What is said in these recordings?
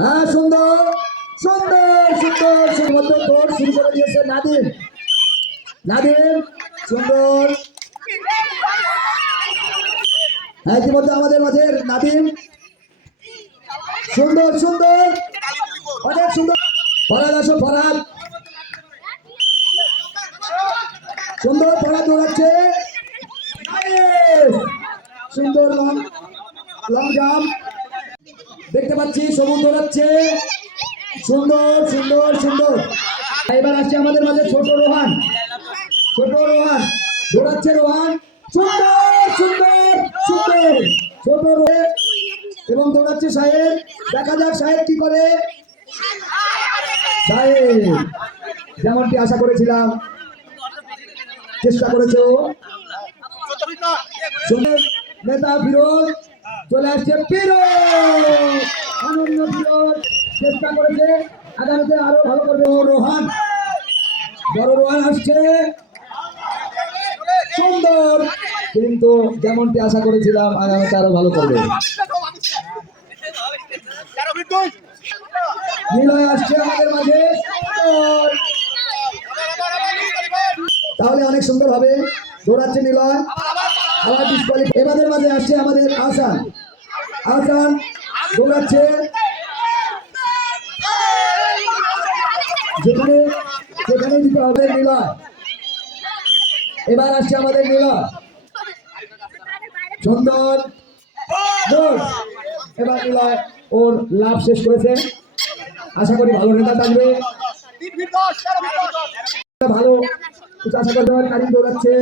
হ্যাঁ সুন্দর সুন্দর সুন্দর মধ্যে দৌড় শুরু করে দিয়েছে নাদিম। নাদিম সুন্দর, হ্যাঁ ইতিমধ্যে আমাদের মাঝে নাদিম সুন্দর সুন্দর অনেক সুন্দর। ফরাদ আসো ফরাদ, সুন্দর ফরাদ দৌড়াচ্ছে, সুন্দর লং জাম্প দেখতে পাচ্ছি। সবুজ দৌড়াচ্ছে, সুন্দর সুন্দর সুন্দর। এবার আসছে আমাদের মাঝে ছোট রোহান, ছোট রোহান দৌড়াচ্ছে, রোহান সুন্দর সুন্দর সুন্দর ছোট রোহান এবং দৌড়াচ্ছে সাহেব। দেখা যাক সাহেব কি করে। সাহেব যেমনটি আশা করেছিলাম চেষ্টা করেছে ও। সুন্দর নেতা ফিরোজ চলে আসছে, ফিরোজ অনন্য ফিরোজ চেষ্টা করেছে, আগামীতে আরো ভালো করবে ও। রোহান, বড় রোহান আসছে, সুন্দর, কিন্তু যেমনটি আশা করেছিলাম আগামীতে আরো ভালো করবে। নিলয় আসছে আমাদের মাঝে, তাহলে অনেক সুন্দর ভাবে দৌড়াচ্ছে নিলয়। আবার এবারের মাঝে আসছে আমাদের আহসান, আহসান দৌড়াচ্ছে, যেখানে সেখানে দিতে হবে নিলয়। এবার আসছে আমাদের নিলয়, সুন্দর, এবার নিলয় ওর লাভ শেষ করেছে। আশা করি ভালো রেজাল্ট আসবে, ভালো কিছু আশা করতে পারি। কারিম দৌড়াচ্ছে,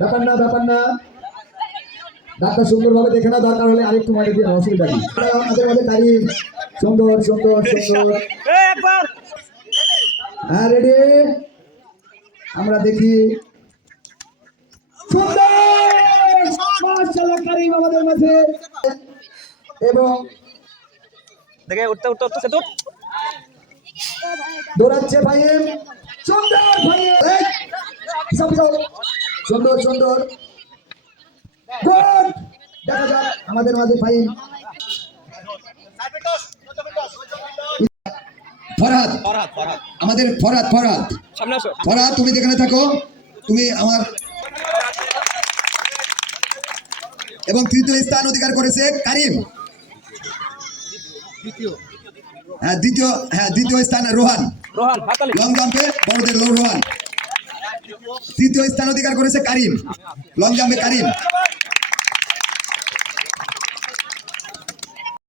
ব্যাপার না ব্যাপার না, ডাক্তার সুন্দর ভাবে দেখে না, দরকার হলে আরেকটু মাঠে দিয়ে অসুবিধা নেই। আমাদের মধ্যে কারিম সুন্দর সুন্দর সুন্দর, হ্যাঁ রেডি, আমরা দেখি সুন্দর কারিম আমাদের মাঝে এবং দেখে উঠতে উঠতে উঠতে সেতু দৌড়াচ্ছে ফাহিম, সুন্দর ফাহিম, সুন্দর সুন্দর গুড। দেখা যাক আমাদের মাঝে ফাহিম। ফরহাদ, আমাদের ফরহাদ, ফরহাদ সামনে আসো। ফরহাদ তুমি যেখানে থাকো, তুমি আমার। এবং তৃতীয় স্থান অধিকার করেছে কারিম। হ্যাঁ দ্বিতীয় স্থান রোহান, রোহান হাতালি লং জাম্পে বড়দের রোহান। তৃতীয় স্থান অধিকার করেছে কারিম, লং জাম্পে কারিম।